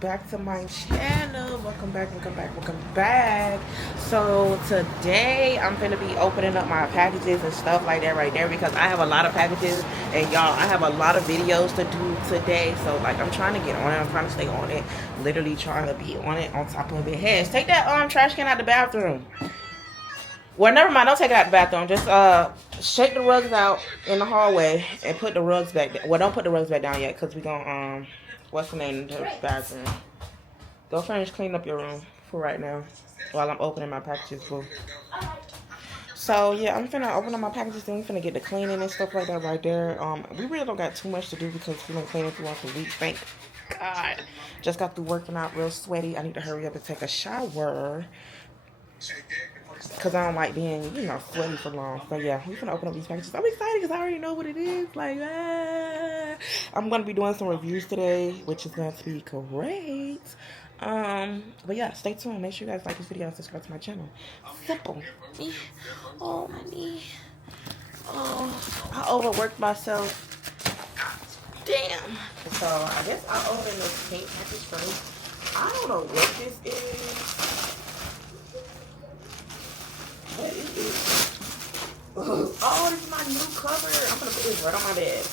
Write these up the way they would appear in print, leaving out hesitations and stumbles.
back to my channel. Welcome back. So today I'm gonna be opening up my packages and stuff like that right there because I have a lot of packages and y'all, I have a lot of videos to do today. So like I'm trying to get on it, I'm trying to stay on it, literally trying to be on it, on top of it. Hey, take that trash can out the bathroom. Well, never mind. Don't take it out the bathroom. Just shake the rugs out in the hallway and put the rugs back down. Well, don't put the rugs back down yet because we gonna what's the name of the bathroom? Go finish cleaning up your room for right now while I'm opening my packages. Boo. So yeah, I'm finna open up my packages. Then we finna get the cleaning and stuff like that right there. We really don't got too much to do because we been cleaning throughout the week. Thank God. Just got through working out real sweaty. I need to hurry up and take a shower. Because I don't like being, sweaty for long. So, yeah, we're going to open up these packages. I'm excited because I already know what it is. Like, I'm going to be doing some reviews today, which is going to be great. But, yeah, stay tuned. Make sure you guys like this video and subscribe to my channel. Simple. Oh, my knee. Oh, I overworked myself. Damn. So, I guess I'll open this pink package first. I don't know what this is. What is this? Oh, this is my new cover. I'm gonna put this right on my bed.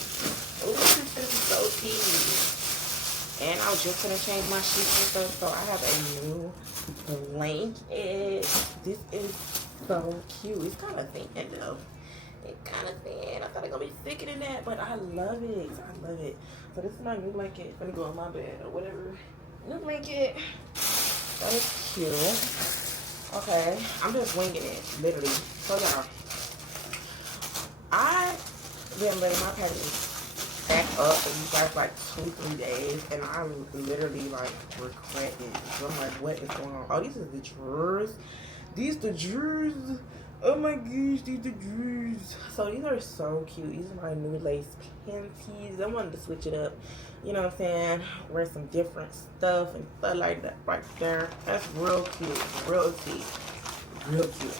Oh, this is so cute. And I was just gonna change my sheets and stuff, so I have a new blanket. This is so cute. It's kind of thin though. It's kind of thin. I thought it was gonna be thicker than that, but I love it. I love it. So this is my new blanket. It's gonna go on my bed or whatever. New blanket. That is cute. Okay, I'm just winging it, literally. So y'all, I've been letting my packages back up for you guys like 2-3 days, and I literally like regret it. So I'm like, what is going on? Oh, these are the drawers. These the drawers. Oh my gosh, these the drawers. So these are so cute. These are my new lace panties. I wanted to switch it up. You know what I'm saying? Wear some different stuff and stuff like that right there. That's real cute. Real cute. Real cute.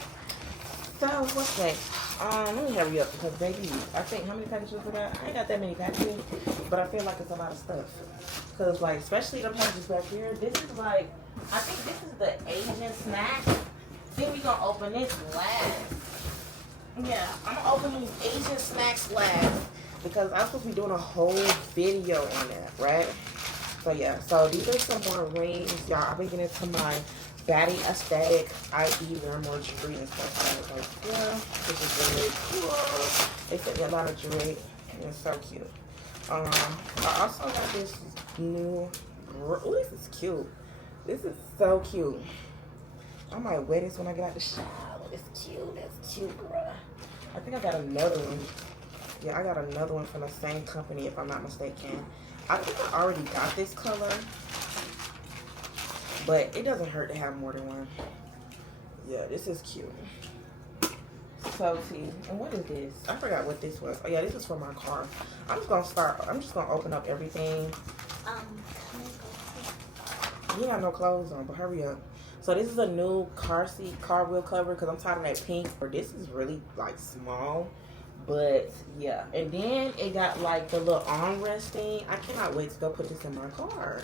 So, what's next? Let me hurry up because, baby, I think, how many packages we got? I ain't got that many packages, but I feel like it's a lot of stuff. Because, like, especially the packages back here, this is like, I think this is the Asian snack. Then we gonna open this last. Yeah, I'm gonna open these Asian snacks last. Because I'm supposed to be doing a whole video on that, right? So yeah, so these are some more rings, y'all. I've been getting into my baddie aesthetic, i.e. wear more jewelry and stuff like yeah, this is really cool. They sent me a lot of jewelry, and it's so cute. I also got this new, oh, this is cute. This is so cute. I might wear this when I get out the shower. It's cute, that's cute, bruh. I think I got another one. Yeah, I got another one from the same company, if I'm not mistaken. I think I already got this color, but it doesn't hurt to have more than one. Yeah, this is cute. So, see, and what is this? I forgot what this was. Oh, yeah, this is for my car. I'm just gonna open up everything. You have no clothes on, but hurry up. So, this is a new car wheel cover, because I'm tired of that pink. Or this is really, like, small. But yeah, and then it got like the little armrest thing. I cannot wait to go put this in my car.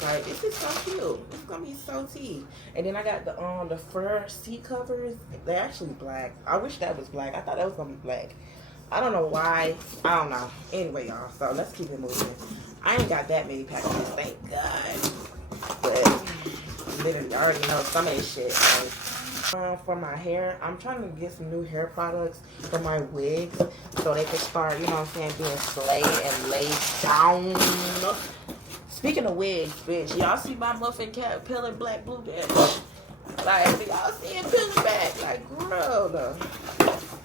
Like, this is so cute. It's gonna be so tea. And then I got the fur seat covers. They're actually black. I wish that was black. I thought that was gonna be black. I don't know why. I don't know. Anyway, y'all. So let's keep it moving. I ain't got that many packages, thank God. But literally, I already know some of this shit. Like, for my hair, I'm trying to get some new hair products for my wigs so they can start, you know what I'm saying, being slayed and laid down. Speaking of wigs, bitch, y'all see my muffin cap peeling black blue bitch? Like, y'all see it peeling back? Like, girl, though.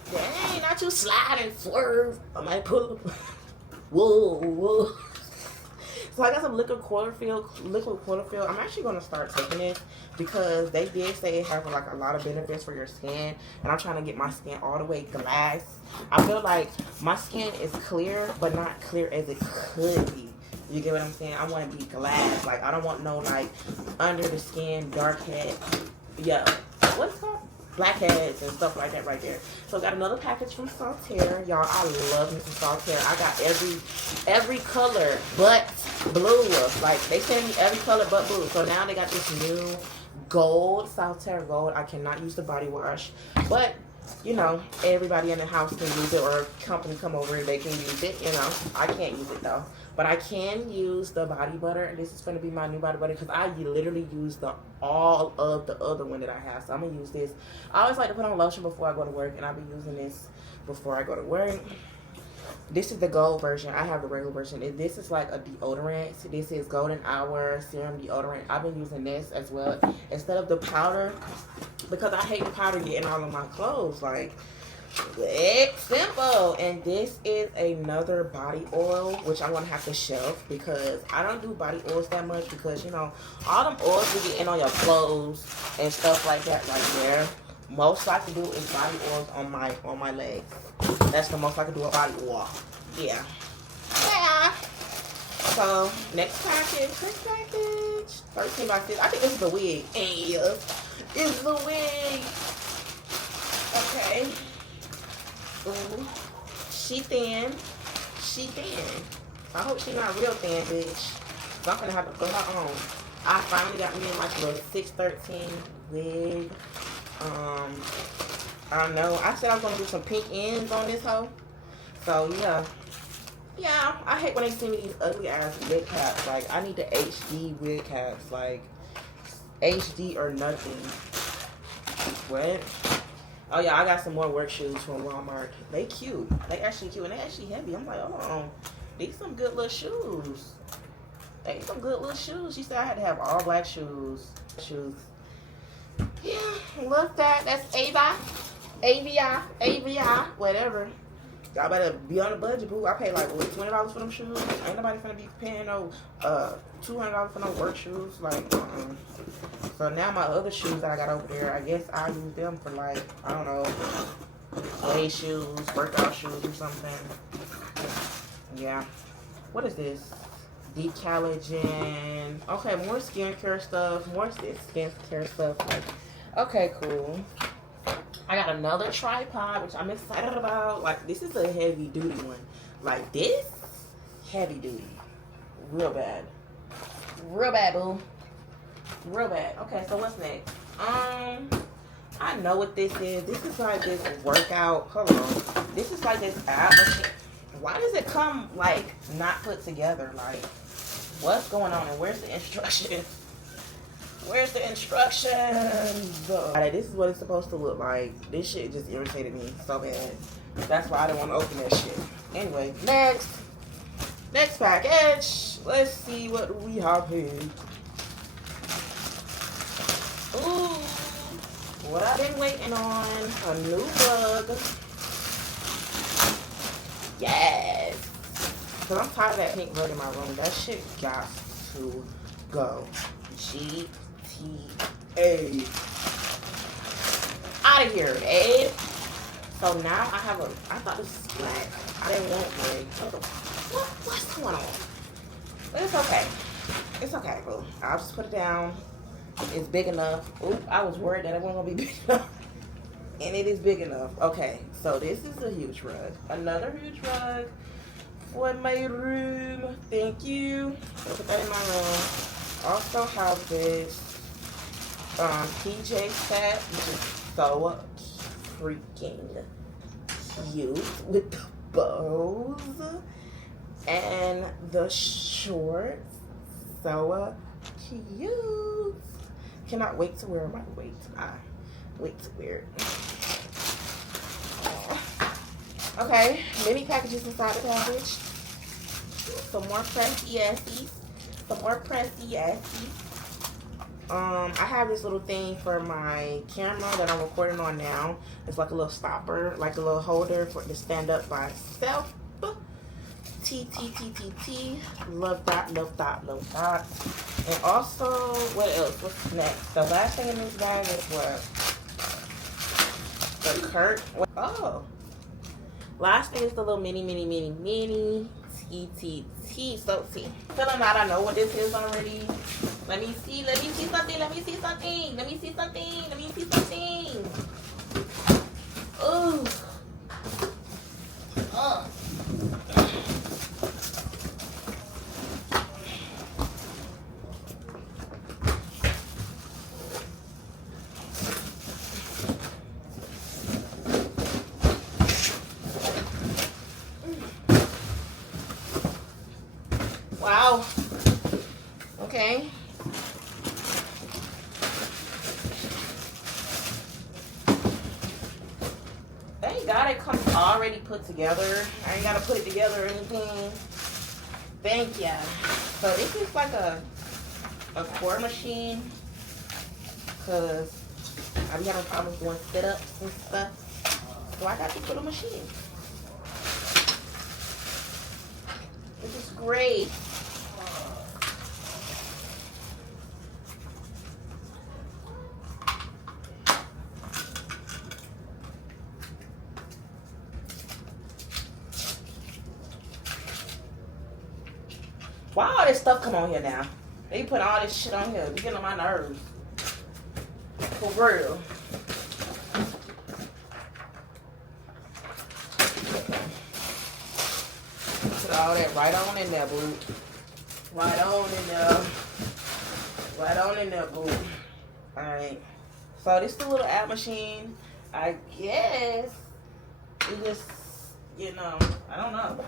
Dang, not you slide and swerve. I might pull up. Whoa. So I got some liquid quarterfield. I'm actually going to start taking this because they did say it has like a lot of benefits for your skin. And I'm trying to get my skin all the way glass. I feel like my skin is clear, but not clear as it could be. You get what I'm saying? I want to be glass. Like, I don't want no, like, under the skin, dark head. Yeah. What's it called? blackheads and stuff like that right there. So I got another package from Saltaire. Y'all, I love me some Saltaire. I got every color but blue. Like, they send me every color but blue. So now they got this new gold, Saltaire gold. I cannot use the body wash, but you know, everybody in the house can use it, or company come over and they can use it. You know, I can't use it though, but I can use the body butter, and this is going to be my new body butter because I literally use all of the other one that I have. So I'm gonna use this. I always like to put on lotion before I go to work, and I'll be using this before I go to work. This is the gold version. I have the regular version. This is like a deodorant. So this is Golden Hour Serum Deodorant. I've been using this as well instead of the powder because I hate the powder getting all of my clothes. Like, it's simple. And this is another body oil, which I'm going to have to shelf because I don't do body oils that much because, you know, all them oils we get in on your clothes and stuff like that right there. Most I can do is body oils on my legs. That's the most I can do a body oil. Yeah. So next package. 13 by 6. I think this is the wig. Yeah. It's the wig. Okay. Ooh. She thin. I hope she's not real thin, bitch. So I'm gonna have to put her on. I finally got me in like a little 613 wig. I don't know. I said I was gonna do some pink ends on this hoe. So yeah. I hate when they send me these ugly ass wig caps. Like, I need the HD wig caps. Like, HD or nothing. What? Oh yeah, I got some more work shoes from Walmart. They cute. They actually cute and they actually heavy. I'm like, oh, these some good little shoes. She said I had to have all black shoes. Yeah, love that. That's AVI, whatever. Y'all better be on the budget, boo. I paid like what, $20 for them shoes. Ain't nobody finna be paying no $200 for no work shoes. Like, So now my other shoes that I got over there, I guess I use them for like, I don't know, play shoes, workout shoes or something. Yeah. What is this? Decalogen. Okay, more skincare stuff. Like, okay, cool. I got another tripod, which I'm excited about. Like, this is a heavy duty one. Like, this, heavy duty. Real bad, boo. Real bad. Okay, so what's next? I know what this is. This is like this workout. Hold on. This is like this app machine. Why does it come, like, not put together? Like, what's going on? And where's the instructions? This is what it's supposed to look like. This shit just irritated me so bad. That's why I didn't want to open that shit. Anyway, next package. Let's see what we have here. Ooh, what I've been waiting on. A new rug. Yes. Because I'm tired of that pink rug in my room. That shit got to go. GTA. Out of here, babe. So now I have I thought this was black. I didn't want red. What's going on? But it's okay. It's okay, boo. I'll just put it down. It's big enough. Oop, I was worried that it wasn't going to be big enough. And it is big enough. Okay, so this is a huge rug. Another huge rug for my room. Thank you. I'll put that in my room. Also have this PJ set, which is so freaking cute with the bows and the shorts. So cute. Cannot wait to wear my wait to wear it. Okay, many packages inside the package. Some more pressy assies. I have this little thing for my camera that I'm recording on now. It's like a little stopper, like a little holder for to stand up by itself. T. Love that. And also, what else? What's next? The last thing in this bag is what? The Kurt. Oh. Last thing is the little mini TTT. So see. Feeling out, I know what this is already. Let me see something. go. Okay. Thank God it comes already put together. I ain't gotta put it together or anything. Thank ya. So this is like a core machine, cause I be having problems doing sit-ups and stuff. So I got this little machine. This is great. Why all this stuff come on here now? They put all this shit on here. It's getting on my nerves. For real. Put all that right on in there, boo. Right on in there. Right on in there, boo. Alright. So this is the little app machine. I guess it just, you know, I don't know.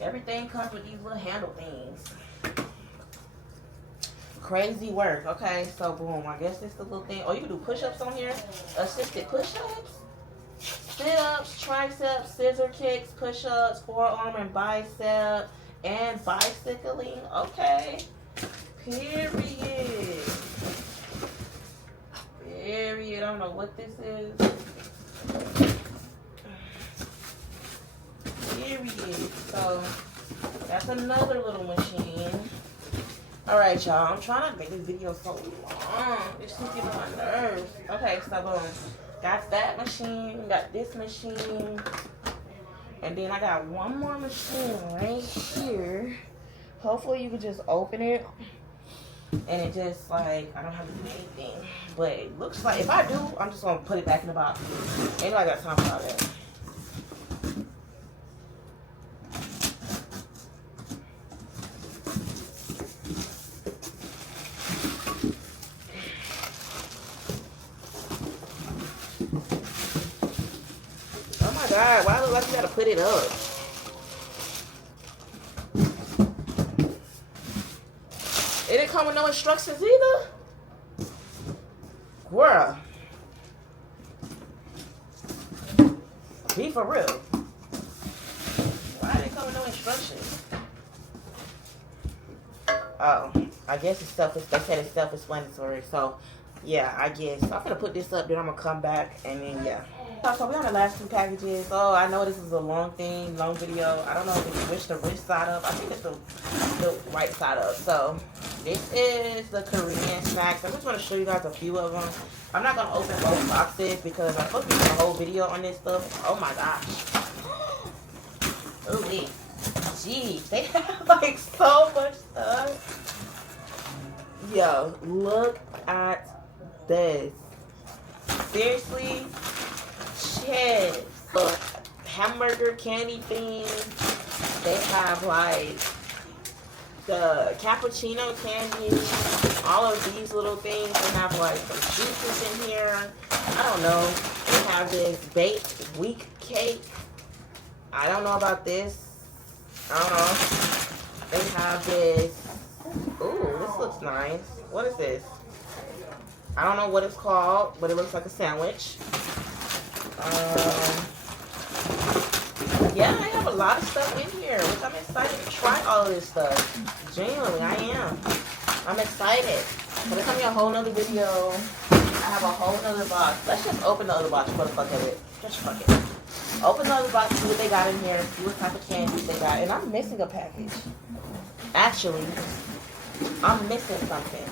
Everything comes with these little handle things. Crazy work. Okay, so boom. I guess this is the little thing. Oh, you can do push-ups on here. Assisted push-ups, sit-ups, triceps, scissor kicks, push-ups, forearm and bicep, and bicycling. Okay. Period. Period. I don't know what this is. Period. So that's another little machine. Alright, y'all. I'm trying not to make this video so long. It's just getting on my nerves. Okay, so boom. Got that machine. Got this machine. And then I got one more machine right here. Hopefully you can just open it. And it just like, I don't have to do anything. But it looks like, if I do, I'm just going to put it back in the box. Ain't nobody got time for all that. God, why look like you gotta put it up? It didn't come with no instructions either. Girl, be for real. Why didn't it come with no instructions? Oh, I guess it's they said it's self-explanatory. So yeah, I guess. So I'm gonna put this up, then I'm gonna come back, and then yeah. So we're on the last two packages. Oh, I know this is a long video. I don't know if it's which side up. I think it's the right side up. So this is the Korean snacks. I'm just going to show you guys a few of them. I'm not going to open both boxes because I'm supposed to do a whole video on this stuff. Oh my gosh. Oh, geez, they have like so much stuff. Yo, look at this. Seriously. Chips, hamburger candy things. They have like the cappuccino candy, all of these little things. They have like some juices in here. I don't know. They have this baked wheat cake. I don't know about this. I don't know. They have this. Ooh, this looks nice. What is this? I don't know what it's called, but it looks like a sandwich. Yeah, I have a lot of stuff in here, which I'm excited to try all of this stuff. Genuinely, I am. I'm excited. But it's gonna be a whole nother video. I have a whole nother box. Let's just open the other box for the fuck of it. Just fuck it. Open the other box, see what they got in here, see what type of candies they got. And I'm missing a package. Actually, I'm missing something.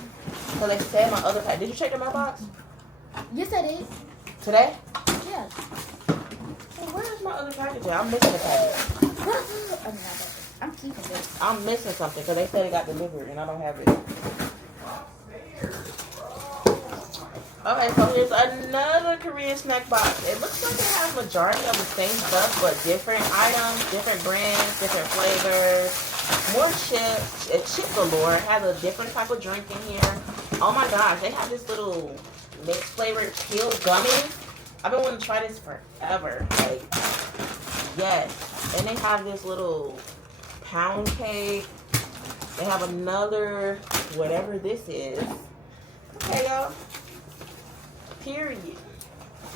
So they said my other package. Did you check the mailbox? Yes, I did. Today? Yeah. So where's my other package at? I'm missing a package. I'm keeping this. I'm missing something because they said it got delivered and I don't have it. Okay, so here's another Korean snack box. It looks like it has majority of the same stuff, but different items, different brands, different flavors. More chips. It's chip galore. It has a different type of drink in here. Oh my gosh, they have this little mixed flavored peel gummies. I've been wanting to try this forever. Like, yes. And they have this little pound cake. They have another, whatever this is. Okay, y'all. Period.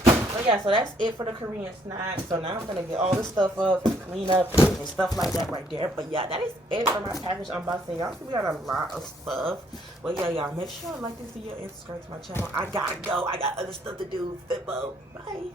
So yeah, so that's it for the Korean snacks. So now I'm gonna get all this stuff up, clean up, and stuff like that right there. But yeah, that is it for my package unboxing. Y'all see we got a lot of stuff. But yeah, y'all, make sure to like this video and subscribe to my channel. I gotta go. I got other stuff to do. Fitbo. Bye.